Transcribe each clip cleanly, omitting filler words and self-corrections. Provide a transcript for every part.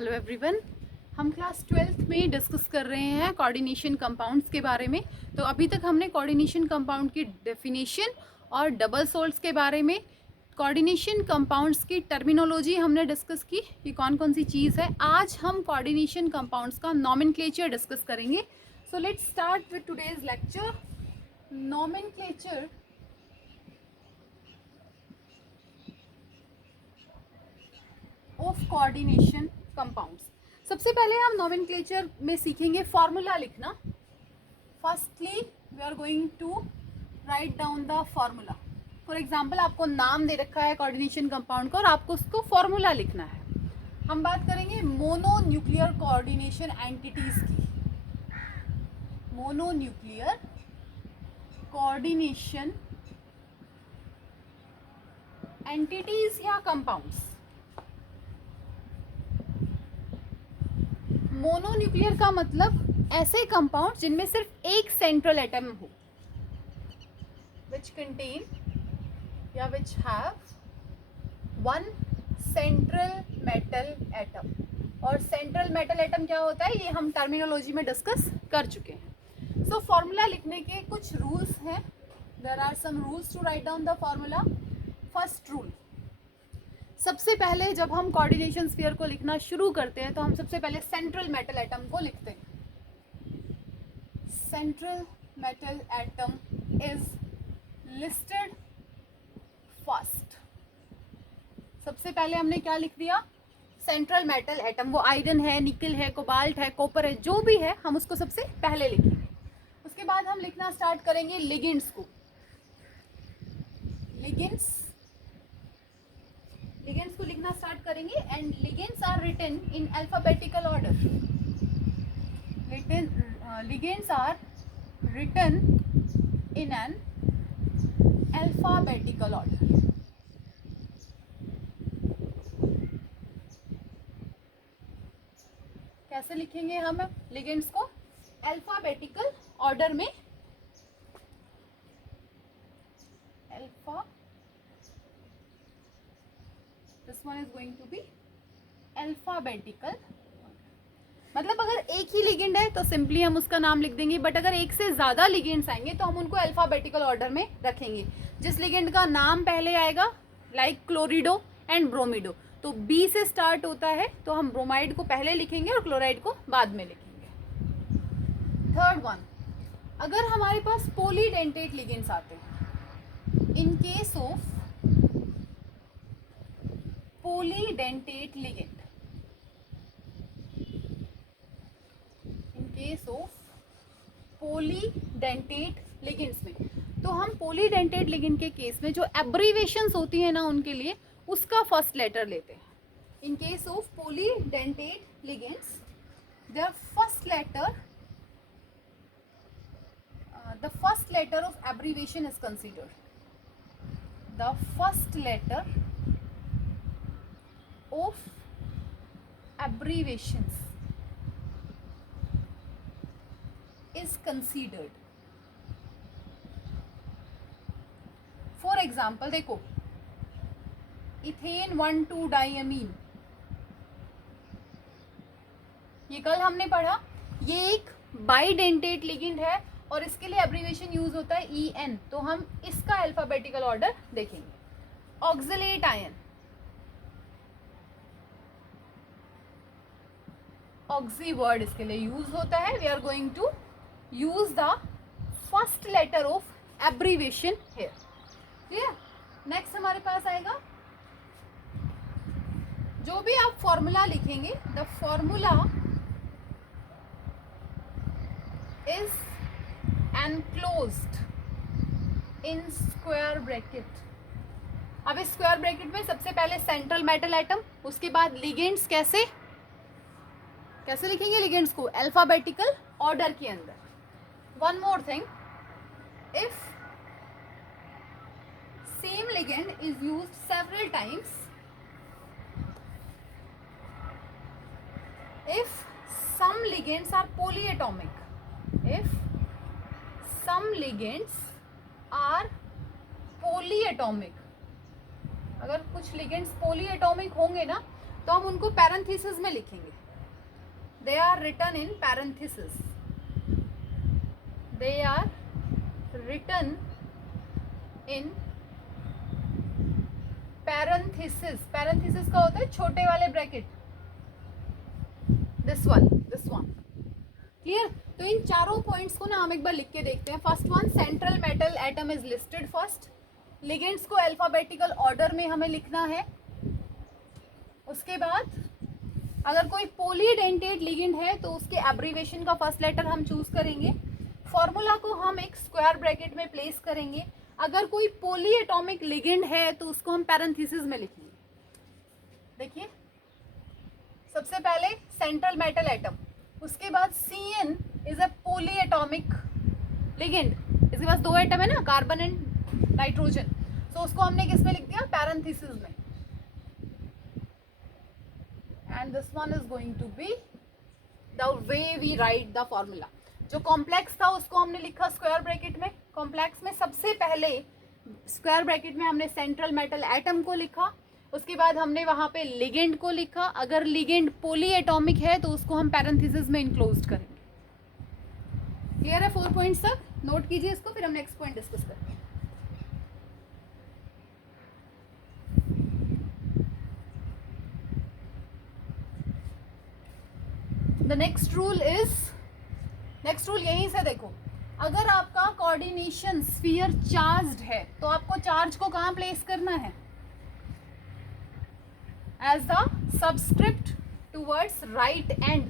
Hello everyone. हम class 12th में discuss कर रहे हैं कोऑर्डिनेशन कंपाउंड्स के बारे में। तो अभी तक हमने कोऑर्डिनेशन कंपाउंड की डेफिनेशन और डबल सोल्ट्स के बारे में, कोऑर्डिनेशन कंपाउंड्स की टर्मिनोलॉजी हमने डिस्कस की कि कौन कौन सी चीज़ है। आज हम कोऑर्डिनेशन कंपाउंड्स का नॉमेनक्लेचर डिस्कस करेंगे। So let's start with today's lecture, nomenclature of coordination compounds. सबसे पहले हम नोमेनक्लेचर में सीखेंगे फॉर्मूला लिखना। Firstly we are going to write down the formula. For example आपको नाम दे रखा है कोऑर्डिनेशन कंपाउंड का और आपको उसको फॉर्मूला लिखना है। हम बात करेंगे मोनोन्यूक्लियर कोऑर्डिनेशन एंटिटीज की। मोनोन्यूक्लियर कोऑर्डिनेशन एंटिटीज या कंपाउंड्स। मोनोन्यूक्लियर का मतलब ऐसे कंपाउंड जिनमें सिर्फ एक सेंट्रल एटम हो, विच कंटेन या which have one central metal atom. और सेंट्रल मेटल एटम क्या होता है ये हम टर्मिनोलॉजी में डिस्कस कर चुके हैं। सो फॉर्मूला लिखने के कुछ रूल्स हैं। There are some rules to write down the formula. First rule, सबसे पहले जब हम कोऑर्डिनेशन स्फीयर को लिखना शुरू करते हैं तो हम सबसे पहले सेंट्रल मेटल एटम को लिखते हैं। Central metal atom is listed first. सबसे पहले हमने क्या लिख दिया? Central metal atom. वो आयरन है, निकल है, कोबाल्ट है, कॉपर है, जो भी है हम उसको सबसे पहले लिखेंगे। उसके बाद हम लिखना स्टार्ट करेंगे लिगेंड्स को। लिगेंड्स को लिखना स्टार्ट करेंगे and ligands are written in alphabetical order. Ligands are written in an alphabetical order. कैसे लिखेंगे हम लिगेंड्स को? अल्फाबेटिकल ऑर्डर में। Alpha, this one is going to be alphabetical। मतलब अगर एक ही लिगेंड है तो सिंपली हम उसका नाम लिख देंगे, बट अगर एक से ज्यादा लिगेंड्स आएंगे तो हम उनको अल्फाबेटिकल ऑर्डर में रखेंगे। जिस लिगेंड का नाम पहले आएगा, लाइक क्लोरिडो एंड ब्रोमिडो, तो बी से स्टार्ट होता है तो हम ब्रोमाइड को पहले लिखेंगे और क्लोराइड को बाद में लिखेंगे। थर्ड वन, अगर हमारे पास पॉलीडेंटेट लिगेंड्स आते हैं, in case of polydentate ligand, in case of polydentate ligands में, तो हम polydentate ligand के केस में जो एब्रीवेशंस होती है ना उनके लिए उसका फर्स्ट लेटर लेते हैं। in case of polydentate ligands their first letter, the first letter of abbreviation is considered। the first letter of abbreviations is considered। for example देखो, इथेन 1,2 डाइअमीन, ये कल हमने पढ़ा, ये एक बाइडेंटेट लिगेंड है और इसके लिए एब्रीविएशन यूज होता है EN, तो हम इसका अल्फाबेटिकल ऑर्डर देखेंगे। ऑक्सलेट आयन, ऑक्सी वर्ड इसके लिए यूज होता है। We are going to use the first letter of abbreviation here. Clear? Next हमारे पास आएगा, जो भी आप फॉर्मूला लिखेंगे, the formula is enclosed in square bracket. अब इस स्क्वायर ब्रैकेट में सबसे पहले सेंट्रल मेटल एटम, उसके बाद लिगेंड्स। कैसे लिखेंगे लिगेंड्स को? अल्फाबेटिकल ऑर्डर के अंदर। One more thing, if same ligand is used several times, if some ligands are polyatomic, if some ligands are polyatomic, अगर कुछ लिगेंड्स पॉलीएटॉमिक होंगे ना तो हम उनको पैरेंथेसिस में लिखेंगे. They are written in parenthesis. They are written in parenthesis. Parenthesis का होता है छोटे वाले ब्रैकेट. This one. क्लियर. तो इन चारों पॉइंट्स को ना हम एक बार लिख के देखते हैं. First one, central metal atom is listed first. Ligands को अल्फाबेटिकल ऑर्डर में हमें लिखना है. उसके बाद अगर कोई पॉलीडेंटेट लिगेंड है तो उसके एब्रीवेशन का फर्स्ट लेटर हम चूज करेंगे. फॉर्मूला को हम एक स्क्वायर ब्रैकेट में प्लेस करेंगे. अगर कोई पॉली एटॉमिक लिगेंड है तो उसको हम पैरेंथेसिस में लिखेंगे. देखिए, सबसे पहले सेंट्रल मेटल एटम, उसके बाद Cn is a poly atomic ligand. इसके पास दो एटम है ना, कार्बन एंड नाइट्रोजन. तो उसको हमने किस में लिख दिया? पैरेंथेसिस में. And this one is going to be the way we write the formula. जो कॉम्प्लेक्स था उसको हमने लिखा स्क्वायर ब्रैकेट में. कॉम्प्लेक्स में सबसे पहले स्क्वायर ब्रैकेट में हमने सेंट्रल मेटल एटम को लिखा. उसके बाद हमने वहां पे लिगेंड को लिखा. अगर लिगेंड पॉली एटॉमिक है तो उसको हम पैरेंथेसिस में इनक्लोज्ड करेंगे. क्लियर है? 4 पॉइंट्स तक नोट कीजिए इसको, फिर हम नेक्स्ट पॉइंट डिस्कस करेंगे. द नेक्स्ट रूल यहीं से देखो. अगर आपका कोऑर्डिनेशन स्फीयर चार्ज्ड है तो आपको चार्ज को कहां प्लेस करना है? As the subscript towards right end.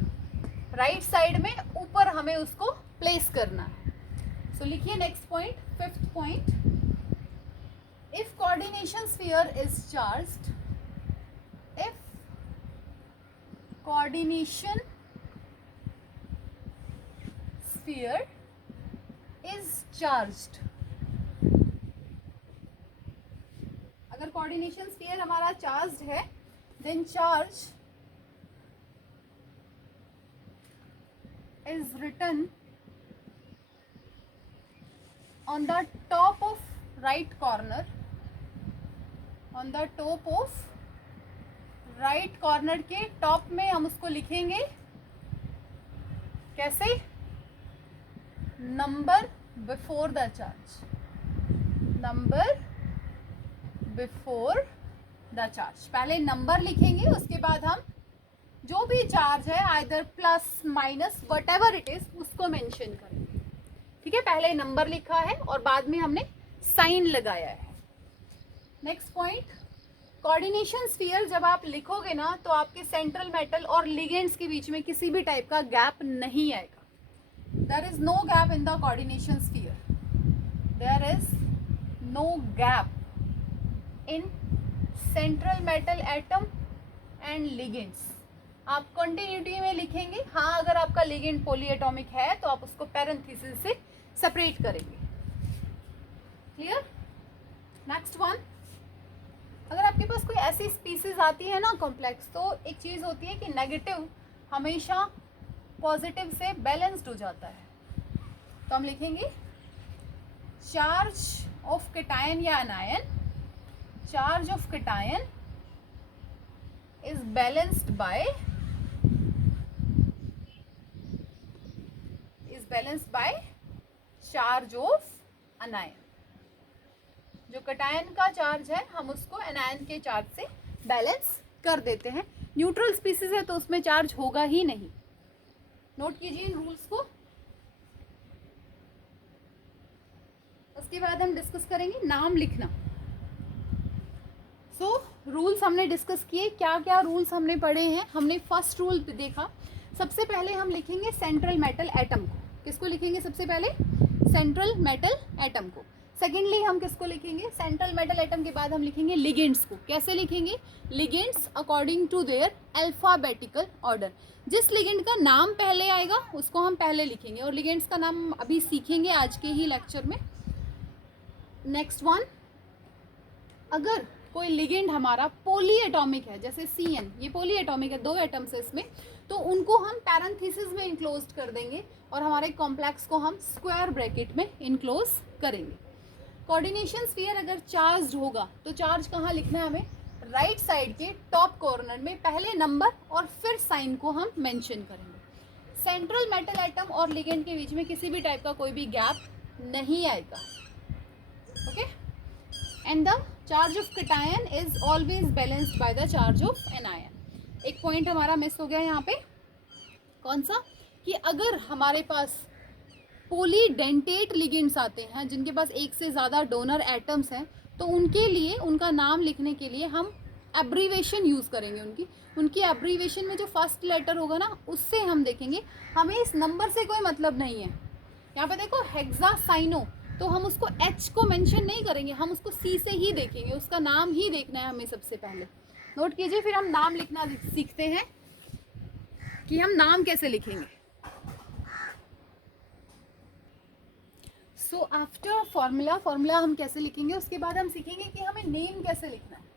Right side में ऊपर हमें उसको प्लेस करना है. सो लिखिए next point, 5th point. If coordination sphere is charged, if coordination sphere is charged. अगर कोऑर्डिनेशन स्फीयर हमारा चार्ज्ड है, then charge is written on the top of right corner. On the top of right corner के top में हम उसको लिखेंगे. कैसे? Number before the charge. Number before the charge. पहले नंबर लिखेंगे, उसके बाद हम जो भी चार्ज है either plus minus what ever it is उसको मेंशन करेंगे. ठीक है, पहले नंबर लिखा है और बाद में हमने साइन लगाया है. नेक्स्ट पॉइंट, कोऑर्डिनेशन स्फीयर जब आप लिखोगे ना तो आपके सेंट्रल मेटल और लिगेंड्स के बीच में किसी भी टाइप का गैप नहीं आएगा. There is no gap in the coordination sphere. There is no gap in central metal atom and ligands. आप कंटिन्यूटी में लिखेंगे. हाँ, अगर आपका लिगेंड पॉलीएटॉमिक है तो आप उसको पैरेंथेसिस से सेपरेट करेंगे. क्लियर? नेक्स्ट वन, अगर आपके पास कोई ऐसी स्पीसीज आती है ना कॉम्प्लेक्स, तो एक चीज होती है कि नेगेटिव हमेशा पॉजिटिव से बैलेंस्ड हो जाता है. तो हम लिखेंगे चार्ज ऑफ कैटायन या anion. Charge of cation is balanced by charge of anion. जो कैटायन का चार्ज है हम उसको एनायन के चार्ज से बैलेंस कर देते हैं. न्यूट्रल स्पीसीज है तो उसमें चार्ज होगा ही नहीं. नोट कीजिए इन रूल्स को. उसके बाद हम डिस्कस करेंगे नाम लिखना. सो रूल्स हमने डिस्कस किए. क्या क्या रूल्स हमने पढ़े हैं? हमने फर्स्ट रूल देखा. सबसे पहले हम लिखेंगे सेंट्रल मेटल एटम को. किसको लिखेंगे सबसे पहले? सेंट्रल मेटल एटम को. सेकेंडली हम किसको लिखेंगे? सेंट्रल मेटल एटम के बाद हम लिखेंगे लिगेंड्स को. कैसे लिखेंगे? Ligands according to their alphabetical order. जिस लिगेंड का नाम पहले आएगा उसको हम पहले लिखेंगे, और लिगेंड्स का नाम अभी सीखेंगे आज के ही लेक्चर में. नेक्स्ट वन, अगर कोई लिगेंड हमारा पॉली एटॉमिक है, जैसे Cn, ये पॉली एटॉमिक है, 2 एटम्स है इसमें, तो उनको हम पैरेंथेसिस में इनक्लोज कर देंगे और हमारे कॉम्प्लेक्स को हम स्क्वायर ब्रैकेट में इनक्लोज करेंगे. कोऑर्डिनेशन स्फीयर अगर चार्ज होगा तो चार्ज कहाँ लिखना है हमें? राइट साइड के टॉप कॉर्नर में पहले नंबर और फिर साइन को हम मेंशन करेंगे। सेंट्रल मेटल एटम और लिगेंड के बीच में किसी भी टाइप का कोई भी गैप नहीं आएगा। Okay, and the charge of cation is always balanced by the charge of anion. एक पॉइंट हमारा मिस हो गया यहाँ पे, कौन सा, कि अगर हमारे पास पॉलीडेंटेट लिगेंड्स आते हैं जिनके पास एक से ज़्यादा डोनर एटम्स हैं, तो उनके लिए उनका नाम लिखने के लिए हम एब्रीवेशन यूज़ करेंगे। उनकी एब्रीवेशन में जो फर्स्ट लेटर होगा ना, उससे हम देखेंगे। हमें इस नंबर से कोई मतलब नहीं है। यहाँ पे देखो हेक्सासाइनो, तो हम उसको एच को मेंशन नहीं करेंगे, हम उसको सी से ही देखेंगे, उसका नाम ही देखना है हमें सबसे पहले। नोट कीजिए, फिर हम नाम लिखना सीखते हैं कि हम नाम कैसे लिखेंगे। सो आफ्टर फॉर्मूला हम कैसे लिखेंगे, उसके बाद हम सीखेंगे कि हमें नेम कैसे लिखना है।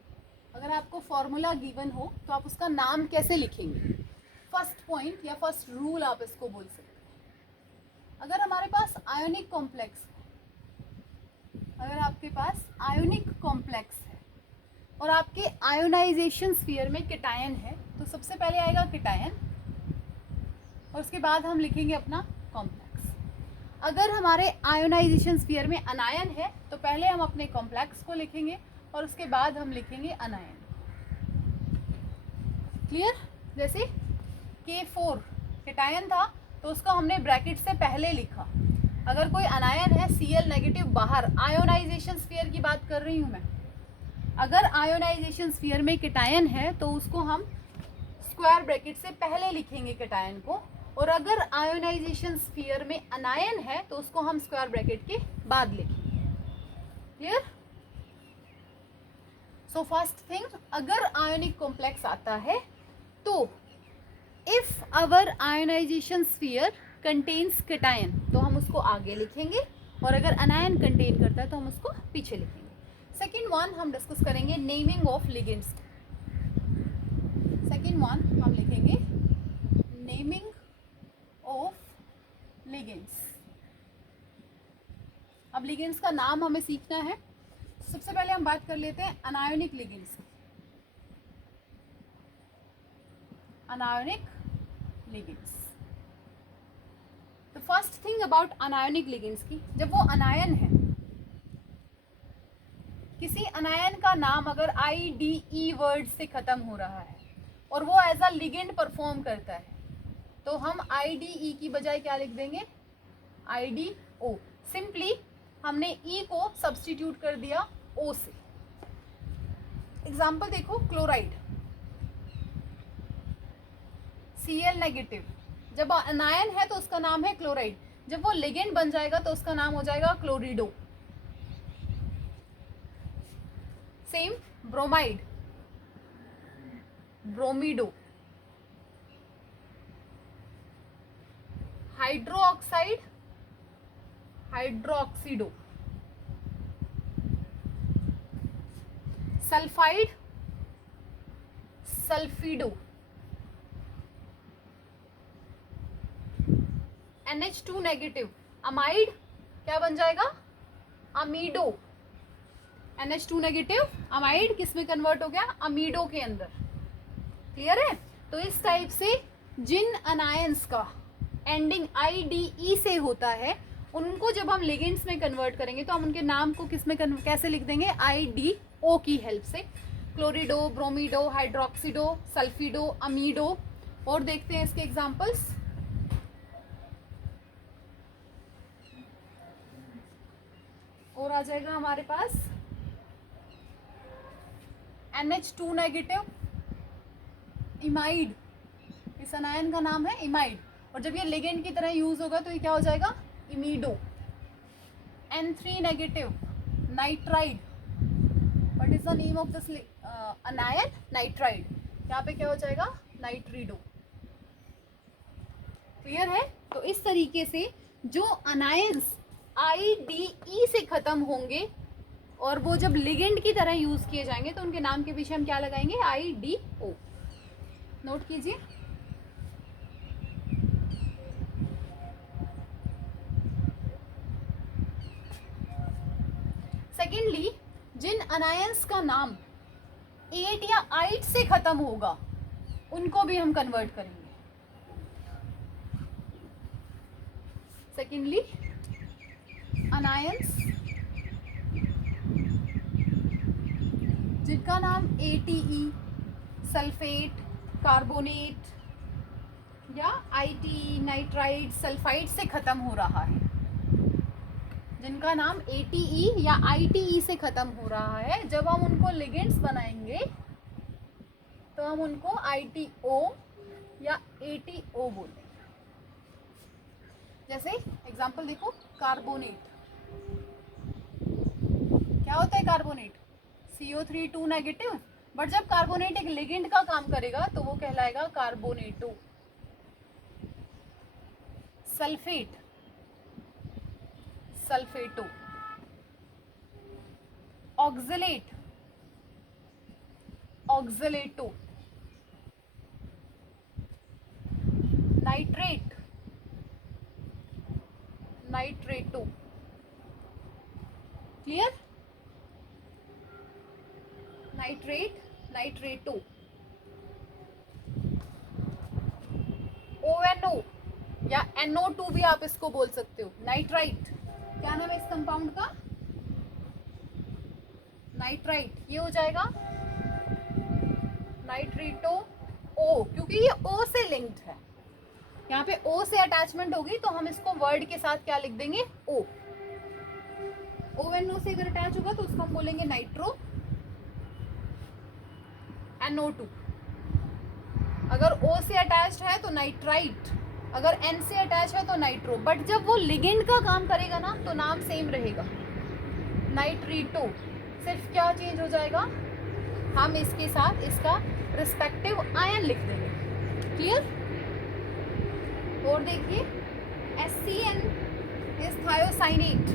अगर आपको फॉर्मूला गिवन हो तो आप उसका नाम कैसे लिखेंगे। फर्स्ट पॉइंट या फर्स्ट रूल आप इसको बोल सकते हैं। अगर हमारे पास आयोनिक कॉम्प्लेक्स, अगर आपके पास आयोनिक कॉम्प्लेक्स है और आपके आयोनाइजेशन स्फीयर में कैटायन है, तो सबसे पहले आएगा कैटायन और उसके बाद हम लिखेंगे अपना कॉम्प्लेक्स। अगर हमारे आयोनाइजेशन स्फीयर में अनायन है तो पहले हम अपने कॉम्प्लेक्स को लिखेंगे और उसके बाद हम लिखेंगे अनायन। क्लियर? जैसे K4 कैटायन था तो उसको हमने ब्रैकेट से पहले लिखा। अगर कोई अनायन है, Cl नेगेटिव बाहर, आयोनाइजेशन स्फीयर की बात कर रही हूँ मैं, अगर आयोनाइजेशन स्फीयर में कैटायन है तो उसको हम स्क्वायर ब्रैकेट से पहले लिखेंगे कैटायन को, और अगर आयोनाइजेशन स्फीयर में अनायन है तो उसको हम स्क्वायर ब्रैकेट के बाद लिखेंगे। क्लियर? सो फर्स्ट थिंग, अगर आयोनिक कॉम्प्लेक्स आता है तो if our ionization sphere contains cation तो हम उसको आगे लिखेंगे, और अगर अनायन कंटेन करता है तो हम उसको पीछे लिखेंगे। सेकेंड वन हम डिस्कस करेंगे naming of ligands. Second one हम लिखेंगे नेमिंग ऑफ लिगेंड्स। अब लिगेंड्स का नाम हमें सीखना है। सबसे पहले हम बात कर लेते हैं अनायोनिक लिगेंड्स। अनायोनिक लिगेंड्स, तो first thing about anionic ligands की, जब वो अनायन है, किसी अनायन का नाम अगर IDE वर्ड से खत्म हो रहा है और वो एज अ लिगेंड परफॉर्म करता है, तो हम IDE की बजाय क्या लिख देंगे, IDO। सिंपली हमने E को सब्स्टिट्यूट कर दिया O से। एग्जाम्पल देखो, क्लोराइड, Cl नेगेटिव, जब अनायन है तो उसका नाम है क्लोराइड, जब वो लिगेंड बन जाएगा तो उसका नाम हो जाएगा chlorido. Same bromide, bromido, hydroxide, hydroxido, sulphide, sulphido, NH2 negative, amide क्या बन जाएगा, अमीडो। NH2 नेगेटिव अमाइड किस में कन्वर्ट हो गया, अमीडो के अंदर। क्लियर है? तो इस टाइप से जिन अनायंस का एंडिंग IDE से होता है, उनको जब हम लिगेंड्स में कन्वर्ट करेंगे तो हम उनके नाम को किस में कैसे लिख देंगे, IDO की हेल्प से। क्लोरिडो, ब्रोमीडो, हाइड्रोक्सीडो, सल्फीडो, अमीडो। और देखते हैं इसके एग्जांपल्स। और आ जाएगा हमारे पास NH2 नेगेटिव, इमाइड, इस अनायन का नाम है इमाइड, और जब ये लिगेंड की तरह यूज होगा तो ये क्या हो जाएगा, इमीडो। N3 negative, nitride, what is the name of this अनायन, nitride, यहाँ पे क्या हो जाएगा, नाइट्रीडो। क्लियर है? तो इस तरीके से जो अनायंस IDE से खत्म होंगे और वो जब लिगेंड की तरह यूज किए जाएंगे तो उनके नाम के पीछे हम क्या लगाएंगे, IDO। नोट कीजिए। सेकेंडली, जिन अनायंस का नाम एट या आइट से खत्म होगा उनको भी हम कन्वर्ट करेंगे. सेकेंडली, अनायंस जिनका नाम ATE, सल्फेट, कार्बोनेट या ITE, नाइट्राइड, सल्फाइड से खत्म हो रहा है, जिनका नाम ATE या ITE से खत्म हो रहा है, जब हम उनको लिगेंड्स बनाएंगे तो हम उनको ITO या ATO बोलेंगे. जैसे एग्जांपल देखो, कार्बोनेट. क्या होता है कार्बोनेट? CO3 2 negative. बट जब कार्बोनेट एक लिगेंड का काम करेगा तो वो कहलाएगा carbonato. Sulphate, sulphato. Oxalate, oxalato. Nitrate, nitrato. Clear? Nitrate, nitrato. ONO या NO2 भी आप इसको बोल सकते हो. नाइट्राइट, क्या नाम है इस कंपाउंड का? नाइट्राइट. ये हो जाएगा नाइट्रेटो O, क्योंकि ये O से लिंक्ड है. यहाँ पे O से अटैचमेंट होगी तो हम इसको वर्ड के साथ क्या लिख देंगे? O. ONO से अगर अटैच होगा तो उसको हम बोलेंगे नाइट्रो NO2. अगर O से अटैच्ड है तो नाइट्राइट, अगर N से अटैच है तो नाइट्रो. बट जब वो लिगेंड का काम करेगा ना तो नाम सेम रहेगा, नाइट्रीटो. सिर्फ क्या चेंज हो जाएगा? हम इसके साथ इसका रिस्पेक्टिव आयन लिख देंगे. क्लियर? और देखिए, SCN इज थायोसाइनेट.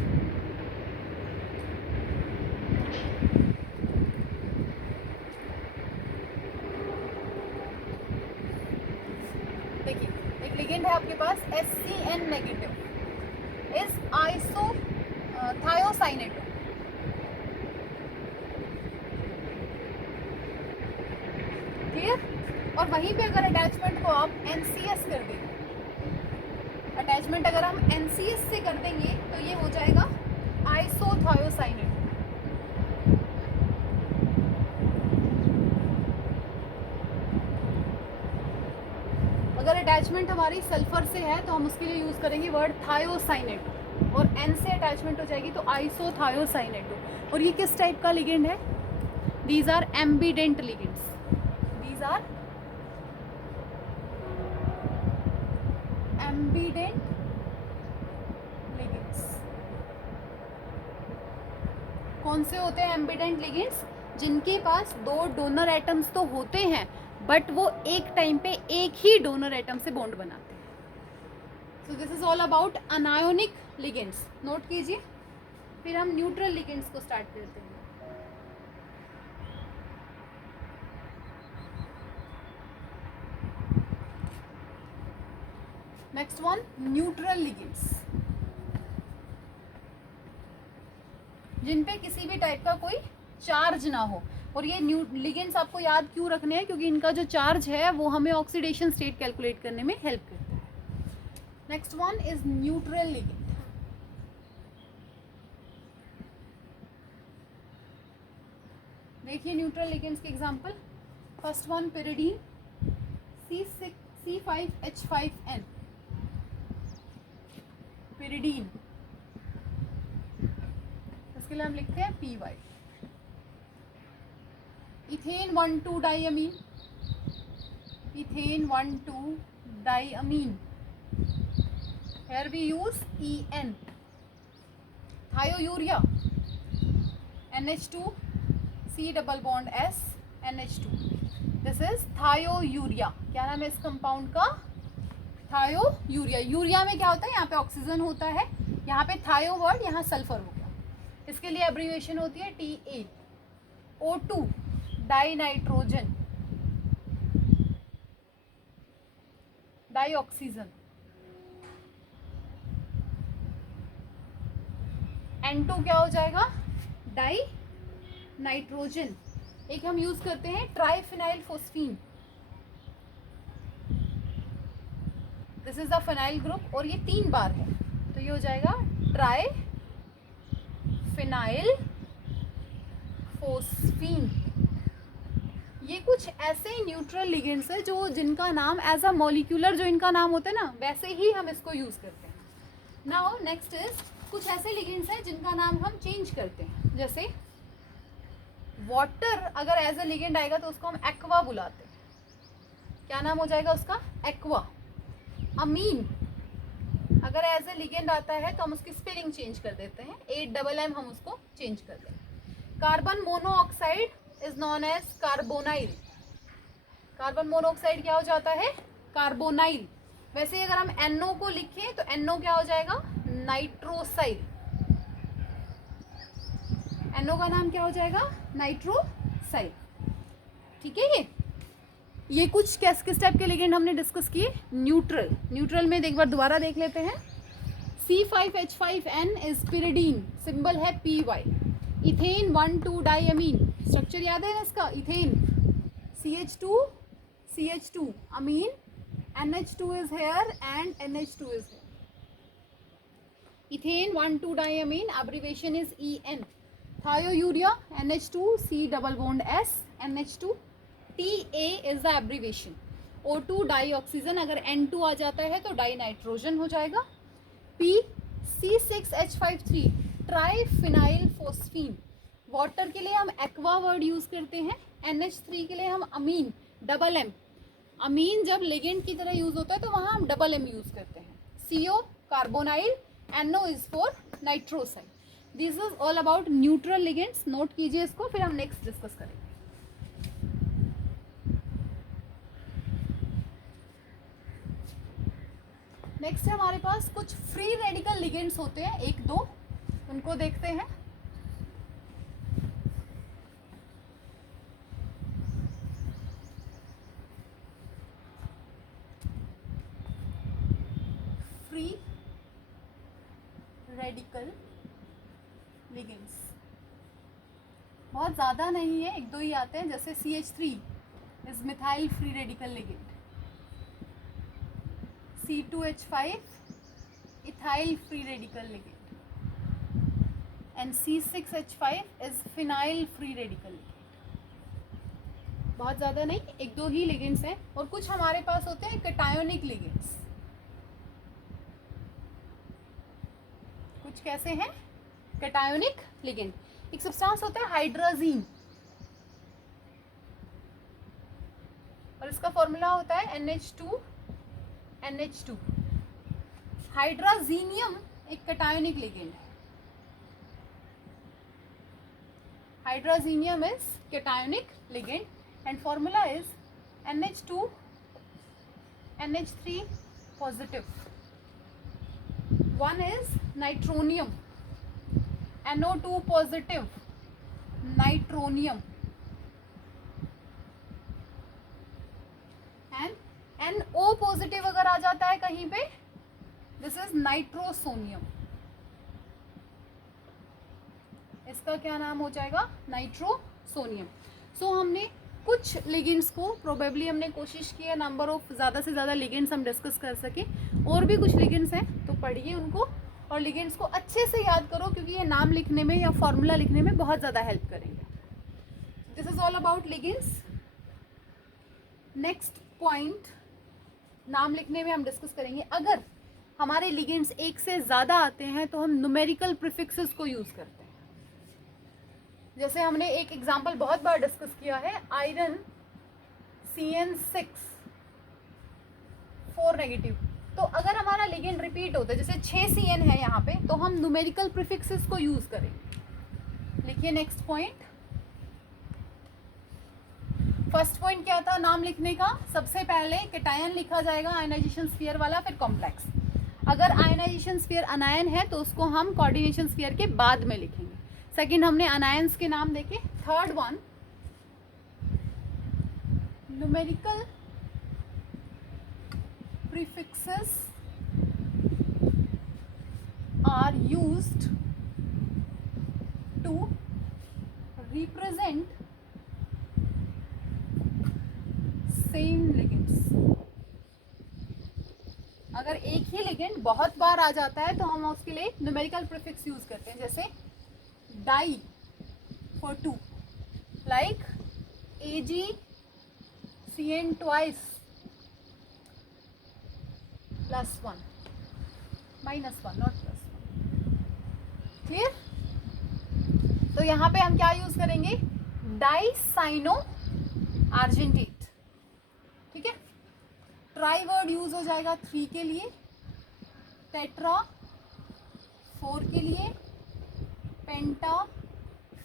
देखिए, एक लिगेंड है आपके पास SCN negative is iso thiocyanato. Clear? और वहीं पे अगर अटैचमेंट को आप NCS कर देंगे, अटैचमेंट अगर हम NCS से कर देंगे तो ये हो जाएगा आइसोथायोसाइनेट. अगर अटैचमेंट हमारी सल्फर से है तो हम उसके लिए यूज करेंगे वर्ड थायोसाइनेट, और N से अटैचमेंट हो जाएगी तो आइसोथायोसाइनेटो. और ये किस टाइप का लिगेंड है? These are ambident ligands. These are ambident ligands. कौन से होते हैं एम्बिडेंट लिगेंड्स? जिनके पास दो डोनर एटम्स तो होते हैं बट वो एक टाइम पे एक ही डोनर एटम से बॉन्ड बनाते हैं. So this is all about anionic ligands. Note कीजिए. फिर हम न्यूट्रल लिगेंड्स को स्टार्ट करते हैं. नेक्स्ट वन, न्यूट्रल लिगेंड्स, जिन पे किसी भी टाइप का कोई चार्ज ना हो. और ये लिगेंड्स आपको याद क्यों रखने हैं? क्योंकि इनका जो चार्ज है वो हमें ऑक्सीडेशन स्टेट कैलकुलेट करने में हेल्प करता है. Next one is neutral ligand. देखिए न्यूट्रल लिगेंड्स के example. First one pyridine, C5H5N. Pyridine, इसके लिए हम लिखते हैं PY. Ethane 1,2 diamine, ethane 1,2 diamine. Here we use EN. Thiourea, NH2 C double bond S NH2. This is thiourea. क्या नाम है इस कंपाउंड का? थायोयूरिया. यूरिया में क्या होता है? यहाँ पे ऑक्सीजन होता है, यहाँ पे थायो वर्ड, यहाँ सल्फर हो गया. इसके लिए एब्रीविएशन होती है TA. O2 dinitrogen, dioxygen. N2 क्या हो जाएगा? Dinitrogen. एक हम यूज करते हैं triphenyl phosphine, this is the phenyl group और ये 3 बार है, तो ये हो जाएगा ट्राइफिनाइल फोस्फीन। ये कुछ ऐसे न्यूट्रल लिगेंड्स है जो जिनका नाम एज अ मॉलिक्यूलर जो इनका नाम होता है ना, वैसे ही हम इसको यूज करते हैं। नाउ नेक्स्ट इज कुछ ऐसे लिगेंड्स हैं जिनका नाम हम चेंज करते हैं, जैसे वाटर अगर एज अ लिगेंड आएगा तो उसको हम एक्वा बुलाते हैं, क्या नाम हो जाएगा उसका, एक्वा। अमीन अगर एज ए लिगेंड आता है तो हम उसकी स्पेलिंग चेंज कर देते हैं, 8 हम उसको चेंज कर देते हैं। Carbon monoxide is known as carbonyl, carbon monoxide क्या हो जाता है, कार्बोनाइल। वैसे ही अगर हम NO को लिखें तो NO क्या हो जाएगा, नाइट्रोसाइल, NO का नाम क्या हो जाएगा, नाइट्रोसाइल। ठीक है, ये कुछ किस टाइप के लिगेंड हमने डिस्कस किए, न्यूट्रल। न्यूट्रल में एक बार दोबारा देख लेते हैं। C5H5N इज पिरिडीन, सिंबल है PY। इथेन 1,2 डाइअमीन, स्ट्रक्चर याद है ना इसका, ethane CH2 amine, NH2 is here and NH2 is here. Ethane 1,2 diamine, abbreviation is EN. Thiourea NH2 C double bond S NH2 TA is the abbreviation. O2 डाईऑक्सीजन, अगर N2 आ जाता है तो die nitrogen हो जाएगा। P C6H53 triphenyl phosphine, water के लिए हम aqua word use करते हैं, NH3 के लिए हम अमीन डबल M, अमीन जब लिगेंड की तरह यूज होता है तो वहां हम डबल M यूज करते हैं। CO carbonyl, NO is for nitrosyl. This is all about neutral ligands, note कीजिए इसको, फिर हम नेक्स्ट डिस्कस करेंगे। नेक्स्ट है हमारे पास कुछ फ्री रेडिकल लिगेंड्स होते हैं, 1-2 उनको देखते हैं। फ्री रेडिकल लिगेंड्स बहुत ज़्यादा नहीं है, 1-2 ही आते हैं, जैसे CH3 is methyl free radical ligand, C2H5 ethyl free radical ligand, and C6H5 is phenyl free radical ligand. बहुत ज़्यादा नहीं, 1-2 ही लिगेंड्स हैं। और कुछ हमारे पास होते हैं कैटायोनिक लिगेंड्स, कुछ कैसे हैं कैटायोनिक लिगेंड। एक सब्सटेंस होता है हाइड्राजीन और इसका फॉर्मूला होता है NH2। हाइड्राजीनियम एक कैटायोनिक लिगेंड है, hydrazinium is cationic ligand and formula is NH2 NH3 positive, one is nitronium, NO2 positive, nitronium, and NO positive अगर आ जाता है कहीं पे, this is nitrosonium, इसका क्या नाम हो जाएगा, नाइट्रोसोनियम। सो हमने कुछ लिगेंड्स को प्रोबेबली हमने कोशिश की है नंबर ऑफ ज़्यादा से ज़्यादा लिगेंड्स हम डिस्कस कर सके, और भी कुछ लिगेंड्स हैं तो पढ़िए उनको, और लिगेंड्स को अच्छे से याद करो क्योंकि ये नाम लिखने में या फॉर्मूला लिखने में बहुत ज़्यादा हेल्प करेंगे। This is all about ligands. Next point नाम लिखने में हम डिस्कस करेंगे, अगर हमारे लिगेंड्स एक से ज़्यादा आते हैं तो हम न्यूमेरिकल प्रीफिक्सेस को यूज़ करते हैं। जैसे हमने एक एग्जाम्पल बहुत बार डिस्कस किया है, आयरन CN6 4 नेगेटिव, तो अगर हमारा लिगेंड रिपीट होता है, जैसे 6 CN है यहाँ पे, तो हम न्यूमेरिकल प्रीफिक्सेस को यूज करेंगे। लिखिए नेक्स्ट पॉइंट। फर्स्ट पॉइंट क्या था नाम लिखने का, सबसे पहले कैटायन लिखा जाएगा आयनाइजेशन स्फीयर वाला, फिर कॉम्प्लेक्स। अगर आयनाइजेशन स्फीयर अनायन है तो उसको हम कोऑर्डिनेशन स्फीयर के बाद में लिखेंगे। सेकंड हमने अनायंस के नाम देखे। Third one numerical prefixes are used to represent same ligands. अगर एक ही लिगेंड बहुत बार आ जाता है तो हम उसके लिए न्यूमेरिकल प्रीफिक्स यूज करते हैं, जैसे di for 2, like AgCN twice +1 -1 not +1। Clear? तो यहाँ पे हम क्या यूज करेंगे, डाइसाइनो आर्जेंटेट। ठीक है, ट्राई वर्ड यूज हो जाएगा 3 के लिए, टेट्रा 4 के लिए, पेंटा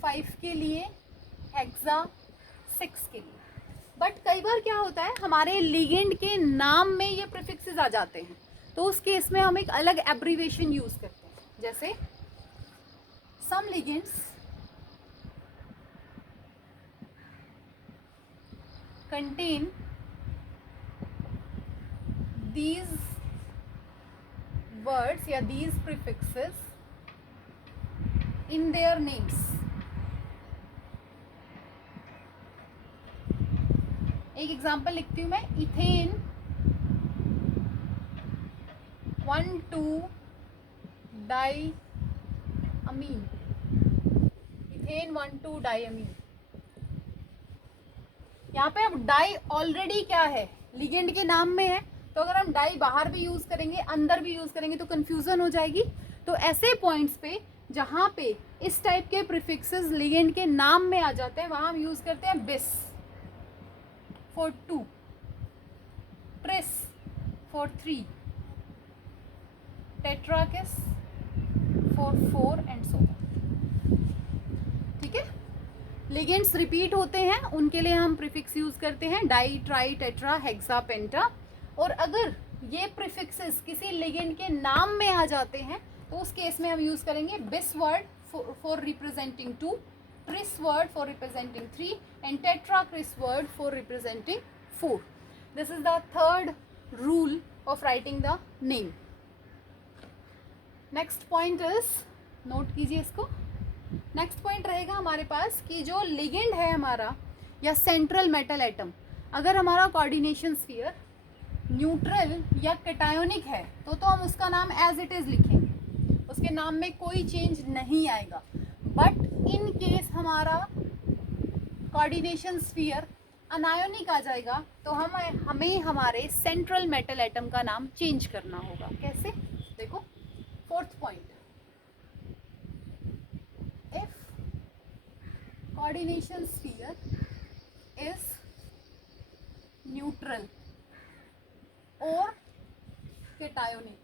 5 के लिए, हेक्सा 6 के लिए। बट कई बार क्या होता है, हमारे लिगेंड के नाम में ये प्रीफिक्सेस आ जाते हैं, तो उस केस में हम एक अलग एब्रीविएशन यूज करते हैं, जैसे सम लिगेंड्स contain these words या these prefixes in their names। एक एग्जांपल लिखती हूँ मैं, इथेन 1,2-डाइअमीन, इथेन 1,2-डाइअमीन। यहाँ पे अब डाई ऑलरेडी क्या है, लिगेंड के नाम में है, तो अगर हम डाई बाहर भी यूज करेंगे अंदर भी यूज करेंगे तो कंफ्यूजन हो जाएगी। तो ऐसे पॉइंट्स पे जहाँ पे इस टाइप के प्रीफिक्सेस लिगेंड के नाम में आ जाते हैं वहां हम यूज करते हैं bis for 2, tris for 3, tetrakis for 4 and so on. ठीक है, लिगेंड्स रिपीट होते हैं उनके लिए हम प्रीफिक्स यूज करते हैं डाई, ट्राई, टेट्रा, हेक्सा, पेंटा। और अगर ये प्रीफिक्सेस किसी लिगेंड के नाम में आ जाते हैं तो उस केस में हम यूज करेंगे bis word for representing 2, tris word for representing 3 and tetrakis word for representing 4। This is the third rule of writing the name. Next point is, note कीजिए इसको, नेक्स्ट पॉइंट रहेगा हमारे पास कि जो लिगेंड है हमारा या सेंट्रल मेटल एटम, अगर हमारा कोऑर्डिनेशन स्फीयर न्यूट्रल या कैटायोनिक है तो हम उसका नाम एज इट इज लिखेंगे, उसके नाम में कोई चेंज नहीं आएगा। बट इन केस हमारा कोऑर्डिनेशन स्फीयर अनायोनिक आ जाएगा तो हमें हमारे सेंट्रल मेटल एटम का नाम चेंज करना होगा। कैसे, देखो fourth point, if coordination sphere is neutral or cationic,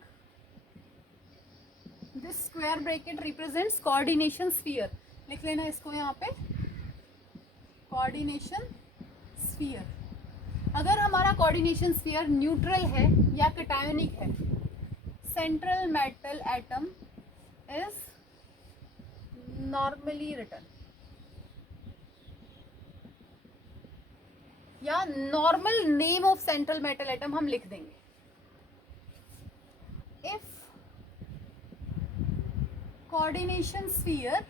this square bracket represents coordination sphere। लिख लेना इसको यहाँ पे, coordination sphere। अगर हमारा coordination sphere न्यूट्रल है या cationic है, central metal atom is normally written, या normal name of central metal atom हम लिख देंगे। If coordination sphere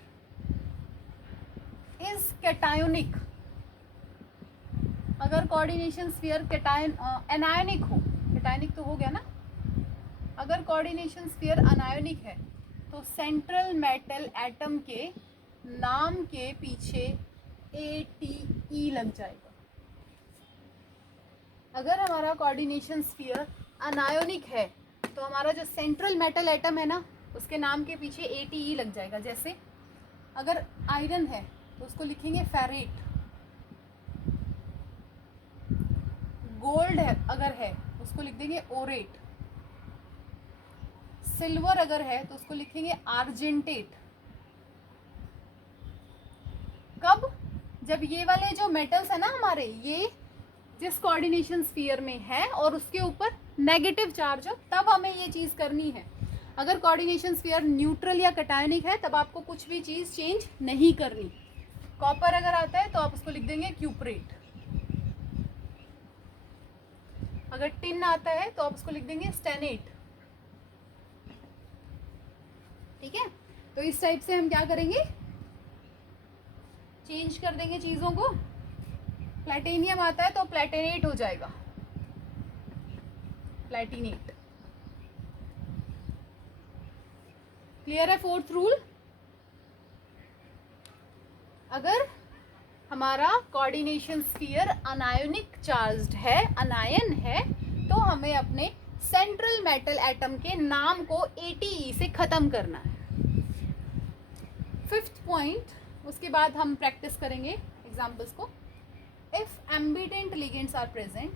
is cationic, अगर कोऑर्डिनेशन स्फीयर एनायोनिक हो, कैटायोनिक तो हो गया ना, अगर कोऑर्डिनेशन स्फीयर अनायोनिक है तो सेंट्रल मेटल एटम के नाम के पीछे ATE लग जाएगा। अगर हमारा कोऑर्डिनेशन स्फीयर अनायोनिक है तो हमारा जो सेंट्रल मेटल एटम है ना उसके नाम के पीछे ATE लग जाएगा। जैसे अगर आयरन है तो उसको लिखेंगे फेरेट, गोल्ड है अगर है उसको लिख देंगे ओरेट, सिल्वर अगर है तो उसको लिखेंगे आर्जेंटेट। कब, जब ये वाले जो मेटल्स है ना हमारे, ये जिस कोऑर्डिनेशन स्फीयर में है और उसके ऊपर नेगेटिव चार्ज हो, तब हमें ये चीज करनी है। अगर कोऑर्डिनेशन स्फीयर न्यूट्रल या कैटायोनिक है तब आपको कुछ भी चीज चेंज नहीं करनी। कॉपर अगर आता है तो आप उसको लिख देंगे क्यूपरेट, अगर टिन आता है तो आप उसको लिख देंगे स्टेनेट। ठीक है, तो इस टाइप से हम क्या करेंगे, चेंज कर देंगे चीजों को। प्लैटिनियम आता है तो प्लैटिनेट हो जाएगा, प्लैटिनेट। क्लियर है फोर्थ रूल? अगर हमारा कोऑर्डिनेशन स्फीयर अनायोनिक चार्ज्ड है, अनायन है, तो हमें अपने सेंट्रल मेटल एटम के नाम को ATE से खत्म करना है। फिफ्थ पॉइंट, उसके बाद हम प्रैक्टिस करेंगे एग्जांपल्स को। If ambident ligands are present,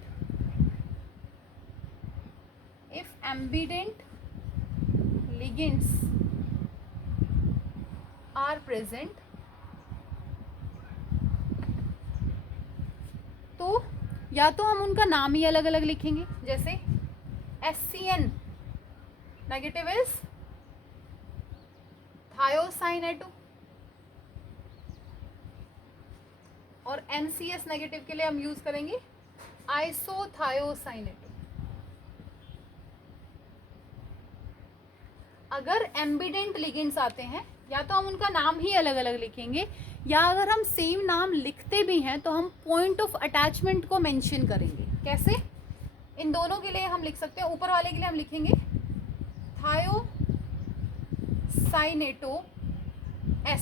if ambident ligands are present, तो या तो हम उनका नाम ही अलग अलग लिखेंगे, जैसे SCN नेगेटिव इज थायोसाइनेटो, और NCS नेगेटिव के लिए हम यूज करेंगे आइसोथायोसाइनेटो। अगर एम्बिडेंट लिगेंड्स आते हैं, या तो हम उनका नाम ही अलग अलग लिखेंगे, या अगर हम सेम नाम लिखते भी हैं तो हम पॉइंट ऑफ अटैचमेंट को मेंशन करेंगे। कैसे? इन दोनों के लिए हम लिख सकते हैं, ऊपर वाले के लिए हम लिखेंगे thiocyanato S,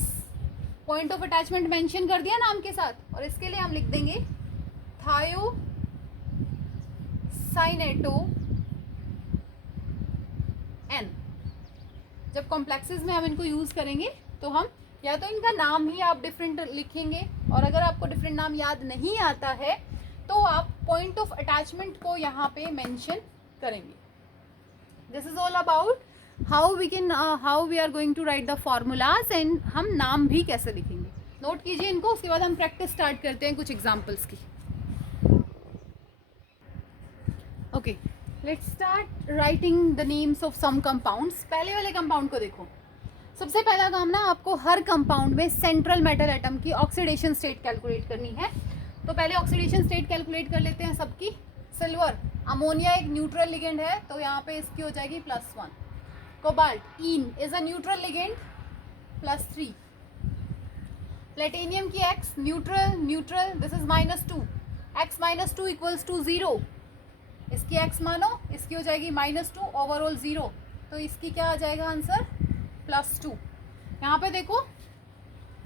point of attachment mention कर दिया नाम के साथ, और इसके लिए हम लिख देंगे थायोसाइनेटो N। जब कॉम्प्लेक्सेस में हम इनको यूज करेंगे तो हम या तो इनका नाम ही आप डिफरेंट लिखेंगे, और अगर आपको डिफरेंट नाम याद नहीं आता है तो आप पॉइंट ऑफ अटैचमेंट को यहाँ पे मेंशन करेंगे। This is all about how we are going to write the formulas, and हम नाम भी कैसे लिखेंगे। नोट कीजिए इनको, उसके बाद हम प्रैक्टिस स्टार्ट करते हैं कुछ एग्जाम्पल्स की। Okay, let's start writing the names of some compounds. पहले वाले कंपाउंड को देखो। सबसे पहला काम ना, आपको हर कंपाउंड में सेंट्रल मेटल एटम की ऑक्सीडेशन स्टेट कैलकुलेट करनी है। तो पहले ऑक्सीडेशन स्टेट कैलकुलेट कर लेते हैं सबकी। सिल्वर, अमोनिया एक न्यूट्रल लिगेंड है तो यहाँ पे इसकी हो जाएगी +1। Cobalt, en is a neutral ligand, +3। Platinum की X, neutral neutral, this is -2, X -2 equals to 0। इसकी X मानो, इसकी हो जाएगी -2, ओवरऑल 0, तो इसकी क्या आ जाएगा आंसर? +2। यहाँ पे देखो,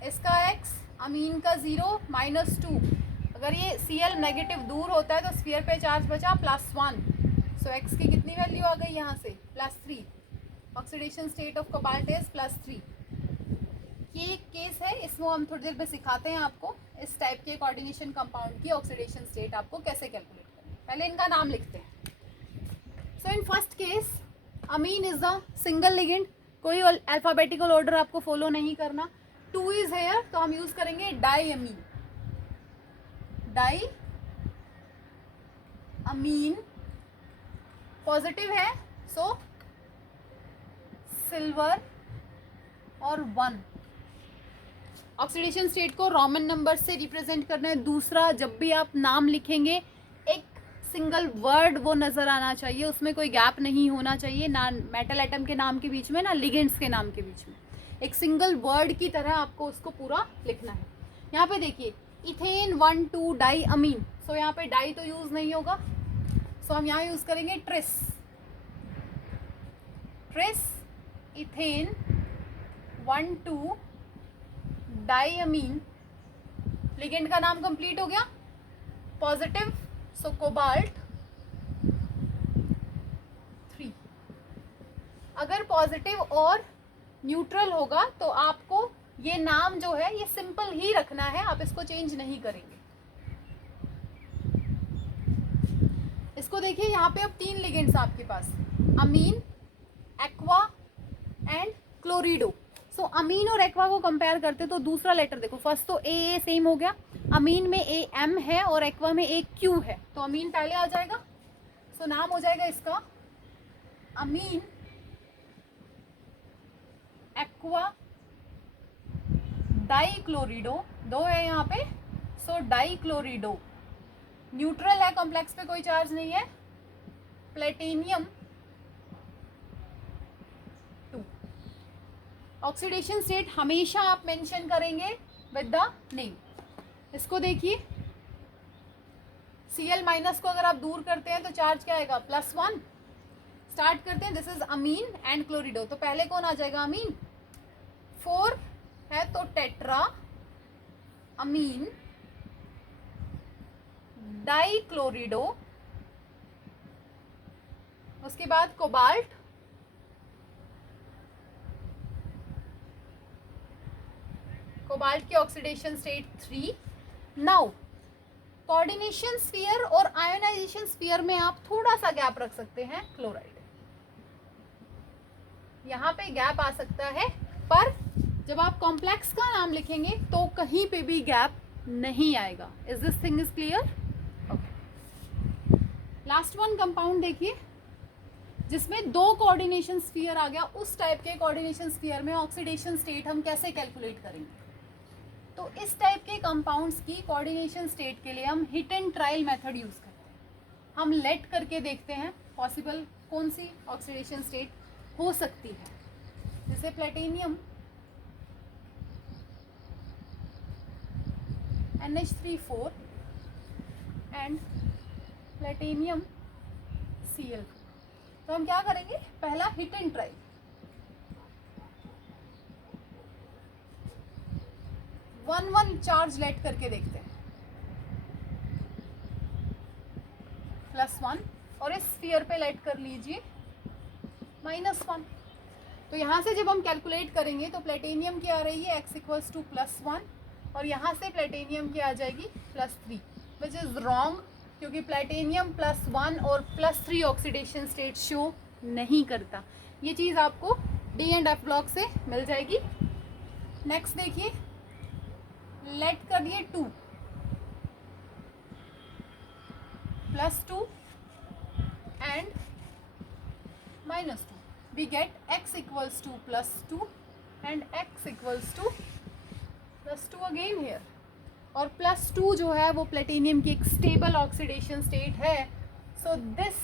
इसका X, अमीन का 0, -2। अगर ये Cl नेगेटिव दूर होता है तो स्फीयर पे चार्ज बचा +1, सो X की कितनी वैल्यू आ गई यहाँ से? +3। Oxidation state of cobalt is +3। ये एक केस है, इसमें हम थोड़ी देर में सिखाते हैं आपको इस टाइप के कोऑर्डिनेशन कंपाउंड की ऑक्सीडेशन स्टेट आपको कैसे कैलकुलेट करनी है। पहले इनका नाम लिखते हैं। So in first case, amine is the single ligand, कोई अल्फाबेटिकल ऑर्डर आपको फॉलो नहीं करना। 2 इज हेयर, तो हम यूज करेंगे डाईअमीन। डाईअमीन पॉजिटिव है, सो सिल्वर और 1। ऑक्सीडेशन स्टेट को रोमन नंबर से रिप्रेजेंट करना है। दूसरा, जब भी आप नाम लिखेंगे एक सिंगल वर्ड वो नजर आना चाहिए, उसमें कोई गैप नहीं होना चाहिए, ना मेटल एटम के नाम के बीच में, ना लिगेंड्स के नाम के बीच में। एक सिंगल वर्ड की तरह आपको उसको पूरा लिखना है। यहाँ पे देखिए, इथेन 1,2 डाईअमीन, सो यहाँ पे डाई तो यूज नहीं होगा, सो हम यहाँ यूज करेंगे ट्रिस। ट्रिस इथेन 1,2 डाईअमीन, लिगेंड का नाम कंप्लीट हो गया, पॉजिटिव, सो कोबाल्ट 3। अगर पॉजिटिव और न्यूट्रल होगा तो आपको ये नाम जो है ये सिंपल ही रखना है, आप इसको चेंज नहीं करेंगे। इसको देखिए, यहाँ पे अब 3 लिगेंड्स आपके पास, अमीन, एक्वा एंड क्लोरिडो। सो अमीन और एक्वा को कंपेयर करते तो दूसरा लेटर देखो, फर्स्ट तो ए सेम हो गया, अमीन में AM है और एक्वा में AQ है, तो अमीन पहले आ जाएगा। सो नाम हो जाएगा इसका अमीन एक्वा डाईक्लोरिडो, 2 है यहाँ पे, सो डाईक्लोरिडो। न्यूट्रल है, कॉम्प्लेक्स पे कोई चार्ज नहीं है, प्लेटिनियम 2। ऑक्सीडेशन स्टेट हमेशा आप मेंशन करेंगे विद द नेम। इसको देखिए, Cl माइनस को अगर आप दूर करते हैं तो चार्ज क्या आएगा, +1। स्टार्ट करते हैं, दिस इज अमीन एंड क्लोरिडो, तो पहले कौन आ जाएगा, अमीन। 4 है तो टेट्रा अमीन डाइक्लोरिडो, उसके बाद कोबाल्ट, कोबाल्ट की oxidation state 3। Now coordination sphere और आयोनाइजेशन स्फीयर में आप थोड़ा सा गैप रख सकते हैं, क्लोराइड यहाँ पे गैप आ सकता है, पर जब आप कॉम्प्लेक्स का नाम लिखेंगे तो कहीं पे भी गैप नहीं आएगा। Is this thing is clear? Okay, last one compound देखिए जिसमें 2 कोऑर्डिनेशन स्फीयर आ गया। उस टाइप के कोऑर्डिनेशन स्फीयर में ऑक्सीडेशन स्टेट हम कैसे कैलकुलेट करेंगे? तो इस टाइप के कंपाउंड्स की कोऑर्डिनेशन स्टेट के लिए हम hit and trial method use करते हैं। हम लेट करके देखते हैं पॉसिबल कौन सी ऑक्सीडेशन स्टेट हो सकती है। जैसे platinum NH3 4 and platinum Cl4। तो हम क्या करेंगे, पहला hit and trial, one charge लेट करके देखते हैं, +1, और इस स्फीयर पे लेट कर लीजिए -1। तो यहाँ से जब हम कैलकुलेट करेंगे तो प्लेटिनियम की आ रही है x = +1 और यहाँ से प्लेटिनियम की आ जाएगी +3, विच इज़ रॉन्ग, क्योंकि प्लेटिनियम +1 और +3 ऑक्सीडेशन स्टेट शो नहीं करता। ये चीज़ आपको डी एंड एफ ब्लॉक से मिल जाएगी। नेक्स्ट देखिए, लेट कर दिए 2 +2 and -2, we get x = +2 and x = +2 again here, और +2 जो है वो प्लेटिनियम की एक स्टेबल ऑक्सीडेशन स्टेट है। So this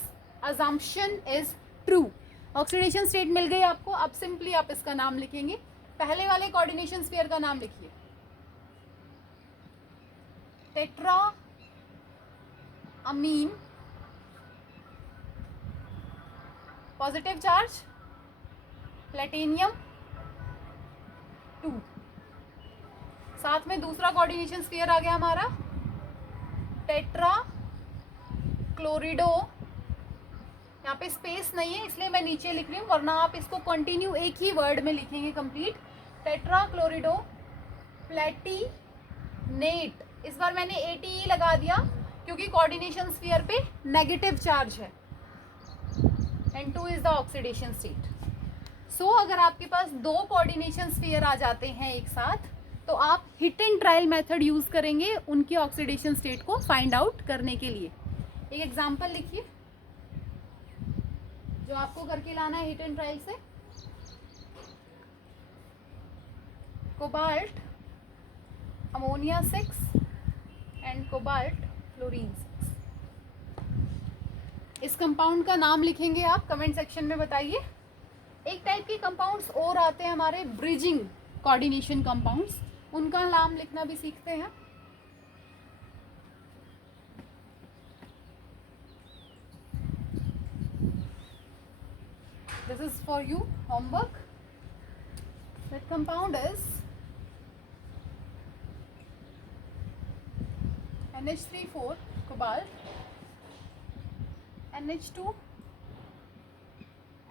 assumption is true. Oxidation state मिल गई आपको। अब सिंपली आप इसका नाम लिखेंगे। पहले वाले कोऑर्डिनेशन स्फीयर का नाम लिखिए, tetra amine, positive charge platinum 2, साथ में दूसरा कोऑर्डिनेशन स्फीयर आ गया हमारा टेट्रा क्लोरिडो। यहाँ पे स्पेस नहीं है इसलिए मैं नीचे लिख रही हूँ, वरना आप इसको कंटिन्यू एक ही वर्ड में लिखेंगे कंप्लीट, टेट्रा क्लोरिडो प्लेटिनेट। इस बार मैंने ATE लगा दिया क्योंकि कोऑर्डिनेशन स्फीयर पे नेगेटिव चार्ज है, N2 is the oxidation state. So अगर आपके पास 2 कोऑर्डिनेशन स्फीयर आ जाते हैं एक साथ तो आप hit and trial method use करेंगे उनकी ऑक्सीडेशन स्टेट को फाइंड आउट करने के लिए। एक एग्जांपल लिखिए जो आपको करके लाना है हिट एंड ट्रायल से। Cobalt ammonia 6 and cobalt fluorine 6। इस कंपाउंड का नाम लिखेंगे आप, कमेंट सेक्शन में बताइए। एक टाइप के कंपाउंड्स और आते हैं हमारे ब्रिजिंग कोऑर्डिनेशन कंपाउंड्स, उनका नाम लिखना भी सीखते हैं। This is for you homework. That compound is NH3 4 cobalt, NH2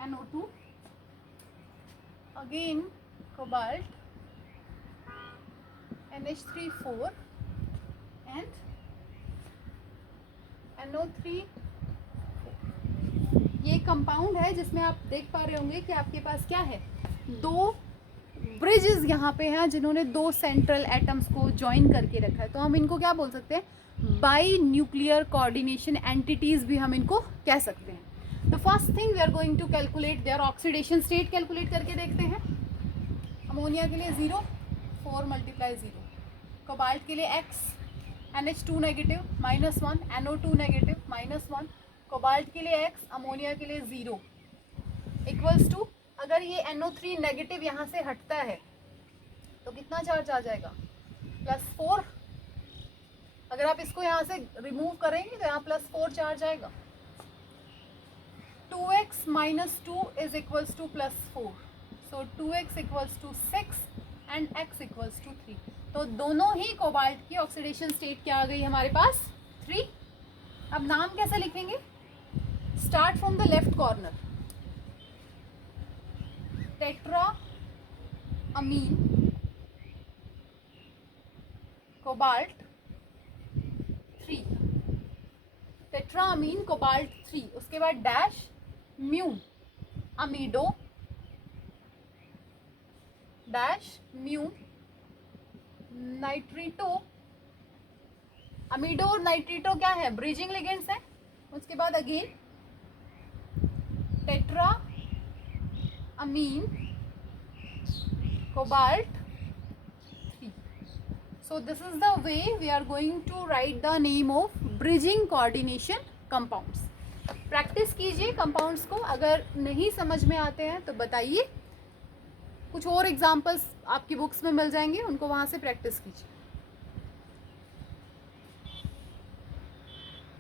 NO2, again cobalt, NH3 4 and NO3। ये कंपाउंड है जिसमें आप देख पा रहे होंगे कि आपके पास क्या है, 2 ब्रिजेस यहाँ पे हैं जिन्होंने 2 सेंट्रल एटम्स को ज्वाइन करके रखा है। तो हम इनको क्या बोल सकते हैं, बाई न्यूक्लियर कोऑर्डिनेशन एंटिटीज भी हम इनको कह सकते हैं। तो first thing we are going to calculate their oxidation state. Calculate करके देखते हैं। अमोनिया के लिए 0, 4 × 0, कोबाल्ट के लिए x, NH2 negative -1, NO2 negative -1, cobalt के लिए x, अमोनिया के लिए 0 इक्वल्स टू, अगर ये NO3 नेगेटिव यहाँ से हटता है तो कितना चार्ज आ जाएगा, +4। अगर आप इसको यहाँ से रिमूव करेंगे तो यहाँ +4 चार्ज आएगा. 2x minus 2 is equals to +4. So 2x equals to 6 and x equals to 3. तो दोनों ही कोबाल्ट की ऑक्सीडेशन स्टेट क्या आ गई हमारे पास? 3. अब नाम कैसे लिखेंगे? Start from the left corner. Tetra amine cobalt 3. Tetra amine cobalt 3. उसके बाद dash mu amido dash mu nitrito. Amido और नाइट्रीटो क्या है? ब्रिजिंग लिगेंड्स है. उसके बाद again tetra amine cobalt 3. So this is the way we are going to write the name of bridging coordination compounds. Practice कीजिए compounds को. अगर नहीं समझ में आते हैं तो बताइए. कुछ और एग्जांपल्स आपकी बुक्स में मिल जाएंगे, उनको वहाँ से प्रैक्टिस कीजिए.